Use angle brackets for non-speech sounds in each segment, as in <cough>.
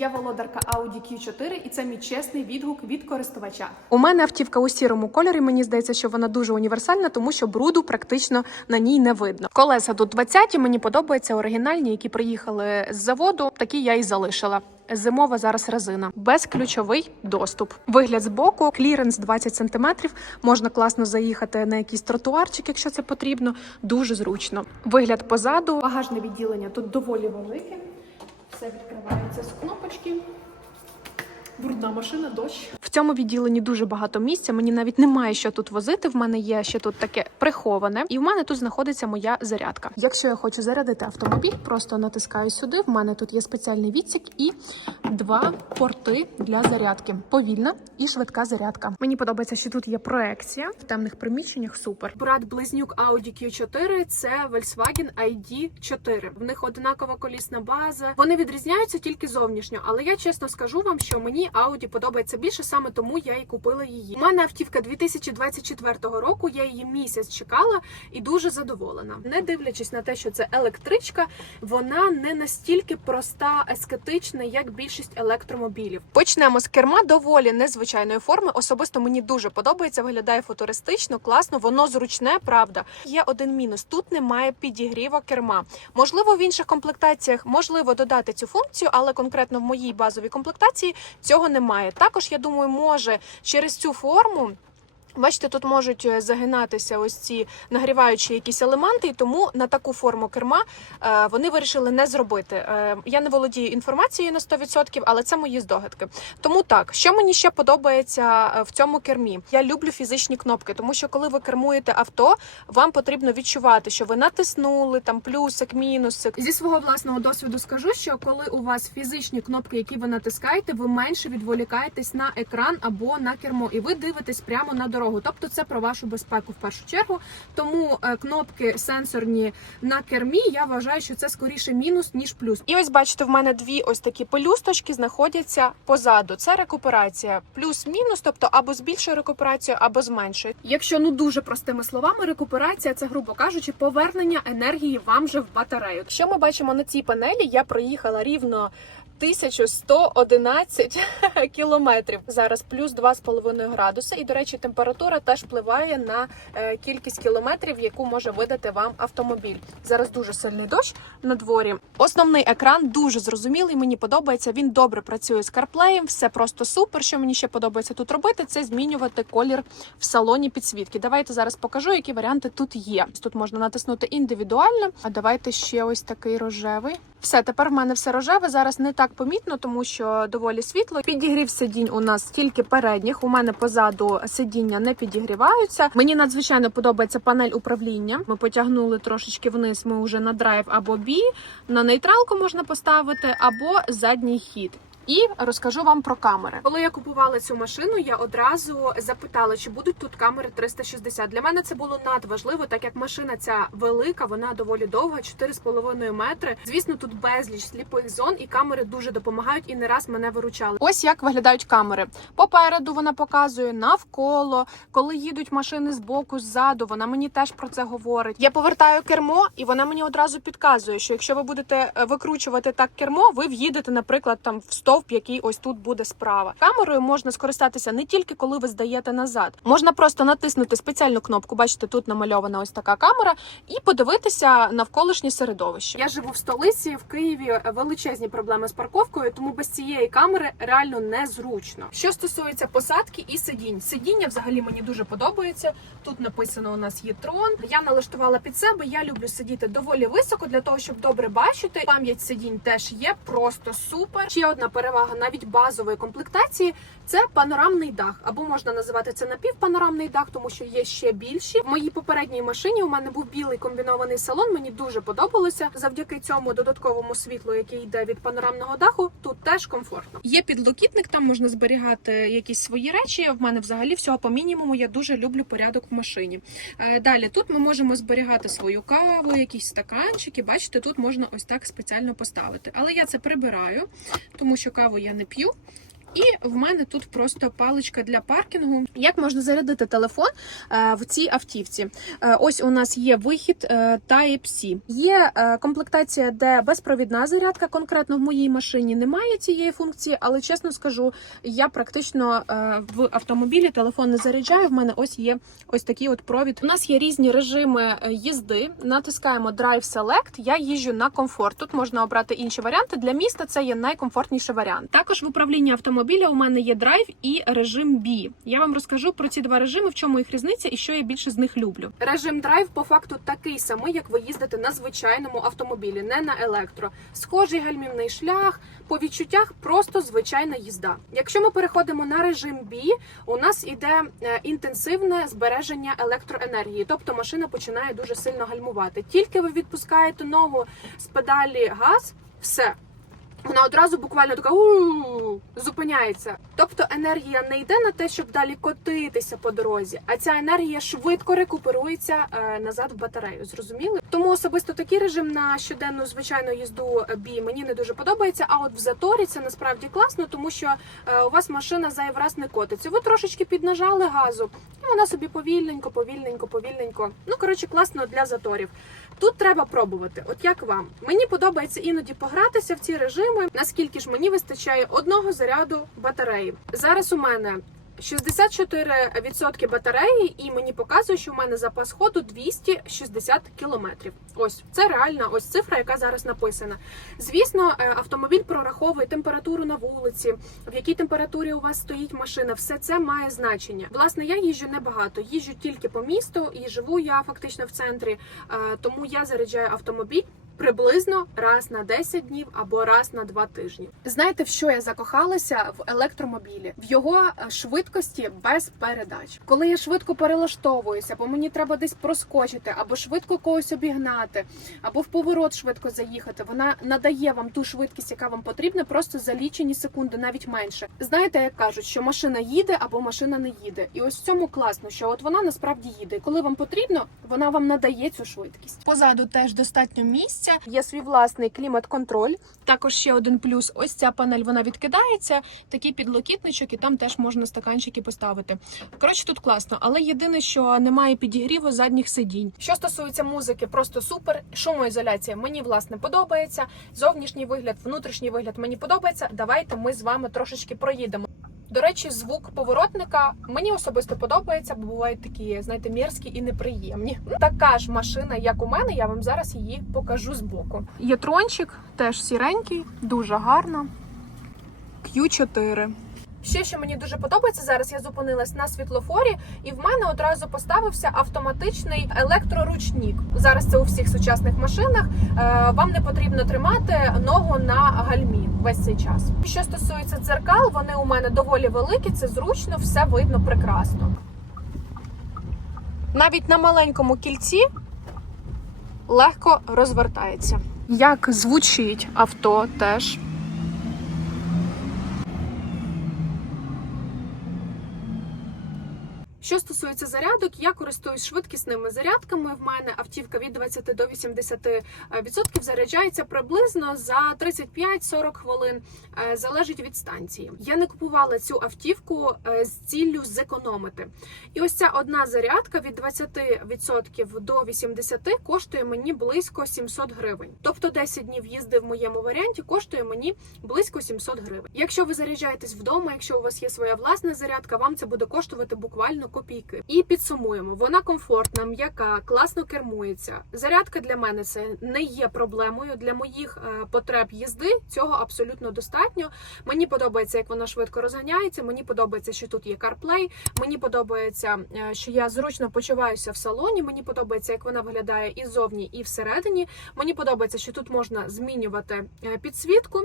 Я володарка Audi Q4 і це мій чесний відгук від користувача. У мене автівка у сірому кольорі. Мені здається, що вона дуже універсальна, тому що бруду практично на ній не видно. Колеса тут 20 Мені подобаються оригінальні, які приїхали з заводу. Такі я і залишила. Зимова зараз резина, безключовий доступ. Вигляд з боку, кліренс 20 см. Можна класно заїхати на якийсь тротуарчик, якщо це потрібно. Дуже зручно. Вигляд позаду. Багажне відділення тут доволі велике. Все відкривається з кнопочки. Брудна машина, дощ. В цьому відділенні дуже багато місця. Мені навіть немає що тут возити. В мене є ще тут таке приховане, і в мене тут знаходиться моя зарядка. Якщо я хочу зарядити автомобіль, просто натискаю сюди. В мене тут є спеціальний відсік і два порти для зарядки. Повільна і швидка зарядка. Мені подобається, що тут є проекція в темних приміщеннях. Супер. Брат близнюк Audi Q4 це Volkswagen ID4. В них одинакова колісна база. Вони відрізняються тільки зовнішньо, але я чесно скажу вам, що мені Audi подобається більше, саме тому я і купила її. У мене автівка 2024 року. Я її місяць чекала і дуже задоволена. Не дивлячись на те, що це електричка, вона не настільки проста, ескетична, як більшість електромобілів. Почнемо з керма доволі незвичайної форми. Особисто мені дуже подобається. Виглядає футуристично, класно. Воно зручне, правда. Є один мінус: тут немає підігріва керма. Можливо, в інших комплектаціях можливо додати цю функцію, але конкретно в моїй базовій комплектації цього немає. Також я думаю, може через цю форму. Бачите, тут можуть е, загинатися ось ці нагріваючі якісь елементи, і тому на таку форму керма е, вони вирішили не зробити. Е, я не володію інформацією на 100%, але це мої здогадки. Тому так, що мені ще подобається в цьому кермі? Я люблю фізичні кнопки, тому що коли ви кермуєте авто, вам потрібно відчувати, що ви натиснули там плюсик, мінусик. Зі свого власного досвіду скажу, що коли у вас фізичні кнопки, які ви натискаєте, ви менше відволікаєтесь на екран або на кермо, і ви дивитесь прямо на дорогу. Тобто це про вашу безпеку в першу чергу. Тому е, кнопки сенсорні на кермі я вважаю, що це скоріше мінус ніж плюс. І ось бачите, в мене дві ось такі пелюсточки знаходяться позаду. Це рекуперація, плюс-мінус, тобто або з більшою рекуперацією, або з меншою. Якщо ну дуже простими словами, рекуперація це, грубо кажучи, повернення енергії вам же в батарею. Що ми бачимо на цій панелі? Я проїхала рівно 1111 <laughs> кілометрів. Зараз плюс 2,5 градуси. І, до речі, температура теж впливає на е, кількість кілометрів, яку може видати вам автомобіль. Зараз дуже сильний дощ на дворі. Основний екран дуже зрозумілий. Мені подобається. Він добре працює з CarPlay, все просто супер. Що мені ще подобається тут робити, це змінювати колір в салоні підсвітки. Давайте зараз покажу, які варіанти тут є. Тут можна натиснути індивідуально. А давайте ще ось такий рожевий. Все, тепер в мене все рожеве. Зараз не так помітно, тому що доволі світло. Підігрів сидінь у нас тільки передніх. У мене позаду сидіння не підігріваються. Мені надзвичайно подобається панель управління. Ми потягнули трошечки вниз. Ми вже на драйв або бі. На нейтралку можна поставити, або задній хід. І розкажу вам про камери. Коли я купувала цю машину, я одразу запитала, чи будуть тут камери 360. Для мене це було надважливо, так як машина ця велика, вона доволі довга, 4,5 метри. Звісно, тут безліч сліпих зон, і камери дуже допомагають і не раз мене виручали. Ось як виглядають камери. Попереду вона показує навколо, коли їдуть машини з боку, ззаду. Вона мені теж про це говорить. Я повертаю кермо, і вона мені одразу підказує, що якщо ви будете е, викручувати так кермо, ви в'їдете, наприклад, там в стовп, який ось тут буде справа. Камерою можна скористатися не тільки коли ви здаєте назад. Можна просто натиснути спеціальну кнопку. Бачите, тут намальована ось така камера, і подивитися навколишнє середовище. Я живу в столиці в Києві величезні проблеми з парковкою, тому без цієї камери реально незручно. Що стосується посадки і сидінь, сидіння взагалі мені дуже подобається. Тут написано у нас є трон. Я налаштувала під себе. Я люблю сидіти доволі високо для того, щоб добре бачити. Пам'ять сидінь теж є, просто супер. Ще одна перевага навіть базової комплектації це панорамний дах, або можна називати це напівпанорамний дах, тому що є ще більші. В моїй попередній машині у мене був білий комбінований салон. Мені дуже подобалося. Завдяки цьому додатковому світлу, який йде від панорамного даху, тут теж комфортно. Є підлокітник, там можна зберігати якісь свої речі. В мене взагалі всього по мінімуму. Я дуже люблю порядок в машині. Е, Далі тут ми можемо зберігати свою каву, якісь стаканчики. Бачите, тут можна ось так спеціально поставити. Але я це прибираю, тому що каву я не п'ю. І в мене тут просто паличка для паркінгу. Як можна зарядити телефон е, в цій автівці? Е, ось у нас є вихід е, Type-C. Є комплектація, де безпровідна зарядка. Конкретно в моїй машині немає цієї функції, але чесно скажу, я практично в автомобілі телефон не заряджаю. В мене ось є ось такий от провід. У нас є різні режими їзди. Натискаємо Drive Select. Я їжджу на комфорт. Тут можна обрати інші варіанти. Для міста це є найкомфортніший варіант. Також в управлінні автомобіля у мене є драйв і режим B. Я вам розкажу про ці два режими, в чому їх різниця і що я більше з них люблю. Режим драйв по факту такий самий, як ви їздите на звичайному автомобілі, не на електро. Схожий гальмівний шлях, по відчуттях просто звичайна їзда. Якщо ми переходимо на режим B, у нас іде е, інтенсивне збереження електроенергії, тобто машина починає дуже сильно гальмувати. Тільки ви відпускаєте ногу з педалі газ, все. Вона одразу буквально така у зупиняється. Тобто енергія не йде на те, щоб далі котитися по дорозі, а ця енергія швидко рекуперується е, назад в батарею. Зрозуміли? Тому особисто такий режим на щоденну звичайну їзду е, бі мені не дуже подобається. А от в заторі це насправді класно, тому що е, у вас машина зайвий раз не котиться. Ви трошечки піднажали газу, і вона собі повільненько, повільненько, повільненько. Ну коротше, класно для заторів. Тут треба пробувати. От як вам? Мені подобається іноді погратися в ці режими, наскільки ж мені вистачає одного заряду батареї. Зараз у мене 64% батареї, і мені показує, що у мене запас ходу 260 кілометрів. Ось це реальна ось цифра, яка зараз написана. Звісно, е, автомобіль прораховує температуру на вулиці, в якій температурі у вас стоїть машина. Все це має значення. Власне, я їжджу небагато, їжджу тільки по місту і живу я фактично в центрі, е, тому я заряджаю автомобіль. Приблизно раз на 10 днів або раз на 2 тижні. Знаєте, в що я закохалася в електромобілі? В його е, швидкості без передач. Коли я швидко перелаштовуюся, бо мені треба десь проскочити, або швидко когось обігнати, або в поворот швидко заїхати. Вона надає вам ту швидкість, яка вам потрібна, просто за лічені секунди, навіть менше. Знаєте, як кажуть, що машина їде або машина не їде. І ось в цьому класно, що от вона насправді їде. І коли вам потрібно, вона вам надає цю швидкість. Позаду теж достатньо місця. Є свій власний клімат-контроль. Також ще один плюс. Ось ця панель вона відкидається. Такий підлокітничок, і там теж можна стаканчики поставити. Коротше, тут класно, але єдине, що немає підігріву задніх сидінь. Що стосується музики, просто супер. Шумоізоляція мені власне подобається. Зовнішній вигляд, внутрішній вигляд мені подобається. Давайте ми з вами трошечки проїдемо. До речі, звук поворотника мені особисто подобається, бо бувають такі, знаєте, мерзкі і неприємні. Така ж машина, як у мене, я вам зараз її покажу збоку. Є трончик, теж сіренький, дуже гарно. Q4. Ще що мені дуже подобається зараз, я зупинилась на світлофорі, і в мене одразу поставився автоматичний електроручник. Зараз це у всіх сучасних машинах. Е, Вам не потрібно тримати ногу на гальмі весь цей час. Що стосується дзеркал, вони у мене доволі великі, це зручно, все видно прекрасно. Навіть на маленькому кільці легко розвертається. Як звучить авто теж. Що стосується зарядок, я користуюсь швидкісними зарядками. В мене автівка від 20 до 80% відсотків заряджається приблизно за 35-40 хвилин. Е, Залежить від станції. Я не купувала цю автівку е, з ціллю зекономити. І ось ця одна зарядка від 20% до 80% коштує мені близько 700 гривень. Тобто 10 днів їзди в моєму варіанті коштує мені близько 700 гривень. Якщо ви заряджаєтесь вдома, якщо у вас є своя власна зарядка, вам це буде коштувати буквально копійки. І підсумуємо, вона комфортна, м'яка, класно кермується. Зарядка для мене це не є проблемою. Для моїх е, потреб їзди цього абсолютно достатньо. Мені подобається, як вона швидко розганяється. Мені подобається, що тут є CarPlay. Мені подобається, е, що я зручно почуваюся в салоні. Мені подобається, як вона виглядає і зовні, і всередині. Мені подобається, що тут можна змінювати е, підсвітку.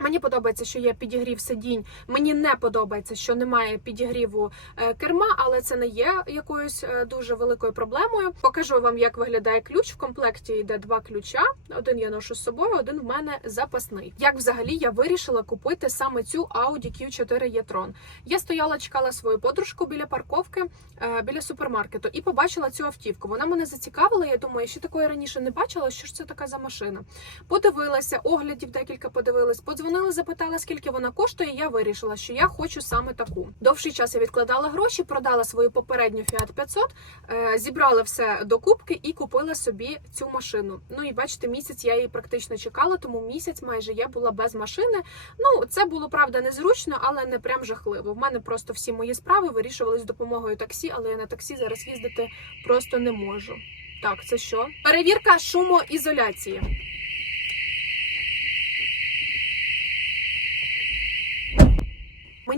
Мені подобається, що є підігрів сидінь. Мені не подобається, що немає підігріву е, керма, але це не є якоюсь е, дуже великою проблемою. Покажу вам, як виглядає ключ. В комплекті йде два ключа. Один я ношу з собою, один в мене запасний. Як взагалі я вирішила купити саме цю Audi Q4 e-tron? Я стояла, чекала свою подружку біля парковки, е, біля супермаркету, і побачила цю автівку. Вона мене зацікавила. Я думаю, я ще такої раніше не бачила. Що ж це така за машина? Подивилася, оглядів декілька подивилась, Подзвонила, запитала, скільки вона коштує. Я вирішила, що я хочу саме таку. Довший час я відкладала гроші, продала свою попередню Fiat 500, е, зібрала все до кубки і купила собі цю машину. Ну і бачите, місяць я її практично чекала, тому місяць майже я була без машини. Ну це було правда незручно, але не прям жахливо. В мене просто всі мої справи вирішували з допомогою таксі, але я на таксі зараз їздити просто не можу. Так, це що? Перевірка шумоізоляції.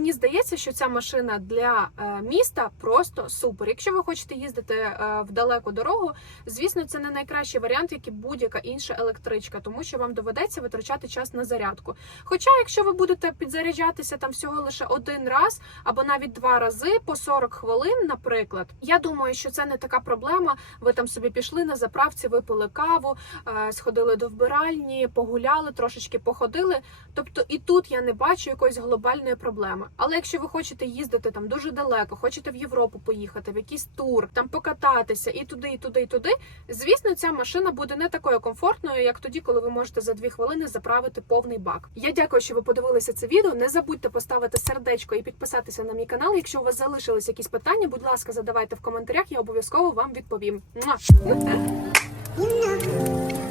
Мені здається, що ця машина для е, міста просто супер. Якщо ви хочете їздити е, в далеку дорогу, звісно, це не найкращий варіант, як і будь-яка інша електричка, тому що вам доведеться витрачати час на зарядку. Хоча, якщо ви будете підзаряджатися там всього лише один раз або навіть два рази по 40 хвилин, наприклад, я думаю, що це не така проблема. Ви там собі пішли на заправці, випили каву, е, сходили до вбиральні, погуляли, трошечки походили. Тобто і тут я не бачу якоїсь глобальної проблеми. Але якщо ви хочете їздити там дуже далеко, хочете в Європу поїхати, в якийсь тур, там покататися і туди, і туди, і туди, звісно, ця машина буде не такою комфортною, як тоді, коли ви можете за дві хвилини заправити повний бак. Я дякую, що ви подивилися це відео. Не забудьте поставити сердечко і підписатися на мій канал. Якщо у вас залишились якісь питання, будь ласка, задавайте в коментарях, я обов'язково вам відповім. Муа!